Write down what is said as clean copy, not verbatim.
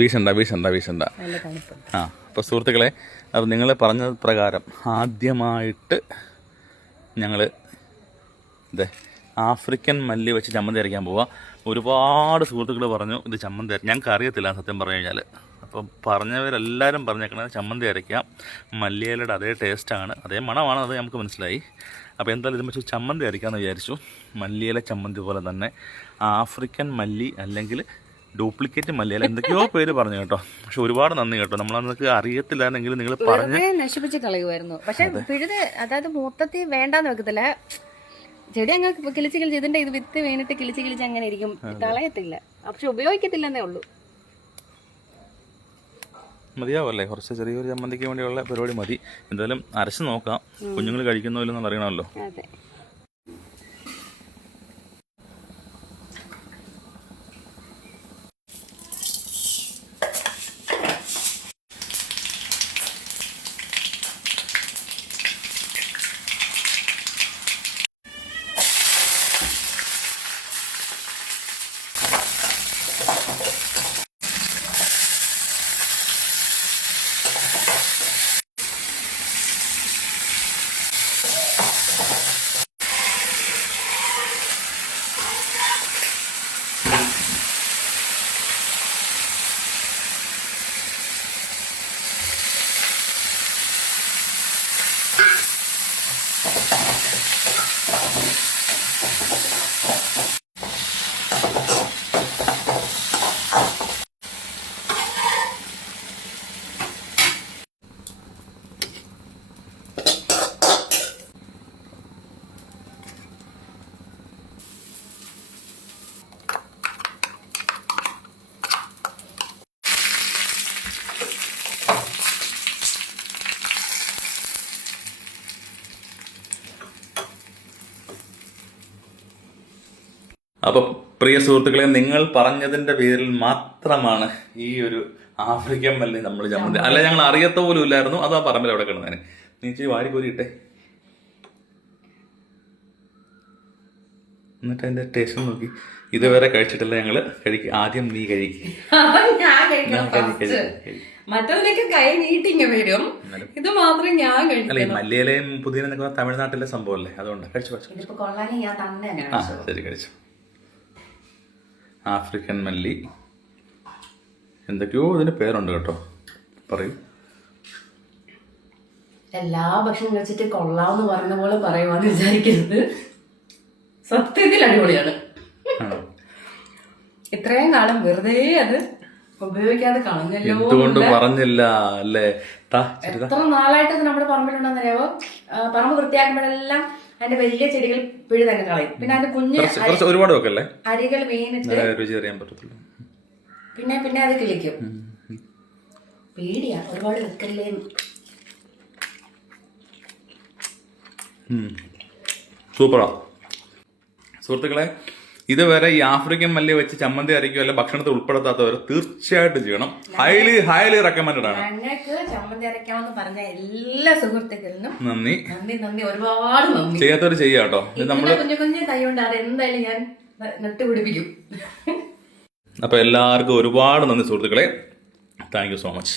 വീശണ്ട. ആ, അപ്പോൾ സുഹൃത്തുക്കളെ, അപ്പോൾ നിങ്ങൾ പറഞ്ഞ പ്രകാരം ആദ്യമായിട്ട് ഞങ്ങൾ ആഫ്രിക്കൻ മല്ലി വെച്ച് ചമ്മന്തി അരയ്ക്കാൻ പോവാം. ഒരുപാട് സുഹൃത്തുക്കൾ പറഞ്ഞു ഇത് ചമ്മന്തി ഞങ്ങൾക്ക് അറിയത്തില്ല സത്യം പറഞ്ഞു കഴിഞ്ഞാൽ. അപ്പം പറഞ്ഞവരെല്ലാവരും പറഞ്ഞേക്കണത് ചമ്മന്തി അരയ്ക്കാം, മല്ലിയിലയുടെ അതേ ടേസ്റ്റാണ്, അതേ മണമാണ്, അത് നമുക്ക് മനസ്സിലായി. അപ്പോൾ എന്തായാലും ഇത് വെച്ച് ചമ്മന്തി അരയ്ക്കാമെന്ന് വിചാരിച്ചു. മല്ലിയില ചമ്മന്തി പോലെ തന്നെ ആഫ്രിക്കൻ മല്ലി അല്ലെങ്കിൽ ഡ്യൂപ്ലിക്കേറ്റ് മല്ലിയില എന്തൊക്കെയോ പേര് പറഞ്ഞു കേട്ടോ. പക്ഷെ ഒരുപാട് നന്ദി കേട്ടോ, നമ്മളതൊക്കെ അറിയത്തില്ലായിരുന്നെങ്കിൽ നിങ്ങൾ പറഞ്ഞ് നശിപ്പിച്ച് കളയുമായിരുന്നു. പക്ഷെ പിഴുത് അതായത് മൊത്തത്തിൽ വേണ്ടാന്ന് വെക്കത്തില്ല, ചെടി അങ്ങ് കിളിച്ച് ഇതിന്റെ ഇത് വിത്ത് വീണിട്ട് കിളിച്ച് അങ്ങനെ ഇരിക്കും, കളയത്തില്ല, പക്ഷെ ഉപയോഗിക്കത്തില്ലെന്നേ ഉള്ളൂ. മതിയാവല്ലേ, കുറച്ച് ചെറിയൊരു ചമ്മന്തിക്ക് വേണ്ടിയുള്ള പരിപാടി മതി. എന്തായാലും അരച്ച് നോക്കാം, കുഞ്ഞുങ്ങൾ കഴിക്കുന്നോ ഇല്ലെന്ന് അറിയണമല്ലോ. അതെ. അപ്പം പ്രിയ സുഹൃത്തുക്കളെ, നിങ്ങൾ പറഞ്ഞതിൻ്റെ പേരിൽ മാത്രമാണ് ഈ ഒരു ആഫ്രിക്കൻ മല്ലി നമ്മൾ ചമ്മന്തി, അല്ല ഞങ്ങൾ അറിയത്ത പോലും ഇല്ലായിരുന്നു. അതാ പറമ്പിൽ അവിടെ കിടന്നതിന്. നീ ഇച്ചിരി വാരി കോരി ഇട്ടേ, എന്നിട്ട് അതിൻ്റെ ടേസ്റ്റ് നോക്കി. ഇതുവരെ കഴിച്ചിട്ടില്ല ഞങ്ങൾ. ആദ്യം നീ കഴിക്കും. മറ്റതിലേക്ക് കൈ നീട്ടിങ്ങ വരും, ഇത് മാത്രം ഞാൻ കഴിക്കും. അല്ല, ഈ മല്ലിയിലയും പുതിന എന്നൊക്കെ തമിഴ്നാട്ടിലെ സംഭവമല്ലേ, അതുകൊണ്ട് കഴിച്ചു. ആ ശരി, കഴിച്ചു. ആഫ്രിക്കൻ മല്ലി എന്തൊക്കെയോ ഇതിന് പേരുണ്ട് കേട്ടോ, പറയൂ. എല്ലാ ഭക്ഷണം കഴിച്ചിട്ട് കൊള്ളാമെന്ന് പറഞ്ഞ പോലെ പറയുവാന്ന് വിചാരിക്കരുത്, സത്യത്തിൽ അടിപൊളിയാണ്. ഇത്രയും കാലം വെറുതെ അത് ഉപയോഗിക്കാതെ കളഞ്ഞല്ലോ. എന്തുകൊണ്ട് പറഞ്ഞില്ല അല്ലേ? എത്ര നാളായിട്ട് നമ്മുടെ പറമ്പിലുണ്ടെന്നറിയാവോ? പറമ്പ് വൃത്തിയാക്കുമ്പോഴെല്ലാം അതിന്റെ വലിയ ചെടികൾ പിഴുതങ്ങ് കളയും. പിന്നെ അതിന്റെ കുഞ്ഞ് ഒരുപാട് വെക്കല്ലേ, അരികൾ വീണിട്ട് രുചി അറിയാൻ പറ്റത്തില്ല. പിന്നെ അത് കിളിക്കും. പേടിയാ, ഒരുപാട് വെക്കല്ലേ. സൂപ്പറാ സുഹൃത്തുക്കളെ. ഇതുവരെ ഈ ആഫ്രിക്കൻ മല്ലി വെച്ച് ചമ്മന്തി അരയ്ക്കുക അല്ല ഭക്ഷണത്തിൽ ഉൾപ്പെടുത്താത്തവർ തീർച്ചയായിട്ടും ചെയ്യണം. ഹൈലി റെക്കമെൻഡഡ് ആണ്. ഞങ്ങൾക്ക് ചമ്മന്തി അരയ്ക്കാമെന്ന് പറഞ്ഞ എല്ലാ സുഹൃത്തുക്കളിലും നന്ദി, ഒരുപാട് നന്ദി. ചെയ്യാത്തവർ ചെയ്യാം കേട്ടോ. നമ്മള് കുഞ്ഞു കൈ കൊണ്ട് അത് എന്തായാലും ഞാൻ നട്ടുപിടിപ്പിക്കും. അപ്പൊ എല്ലാവർക്കും ഒരുപാട് നന്ദി സുഹൃത്തുക്കളെ. Thank you so much.